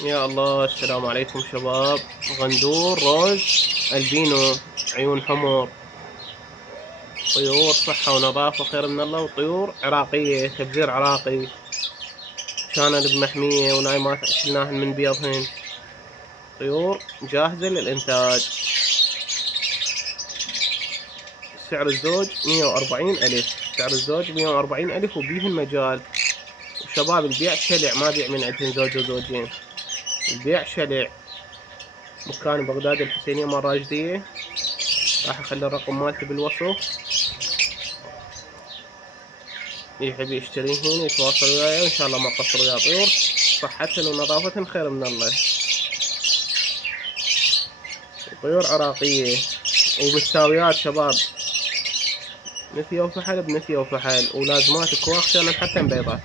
يا الله، السلام عليكم شباب. غندور، روز، البينو، عيون حمر، طيور صحة ونظافة خير من الله، وطيور عراقية تبذير عراقي، شانن بمحمية ونايمات شلناهن من بيضهن، طيور جاهزة للإنتاج. سعر الزوج 140 ألف، سعر الزوج 140 ألف وبيهن مجال. وشباب البيع شلع، ما بيع من عندهن زوج وزوجين، البيع شلع. مكان بغداد الحسينية مال راشدية، راح اخلي الرقم مالتي بالوصف، يحب يشتريهن يتواصل وياي وان شاء الله ما اقصر ويا طيور صحتهن ونظافتهن خير من الله. طيور عراقية ومستويات شباب، نثية وفحل بنثية وفحل، ولازمات كواخ شانن حتى بيضات.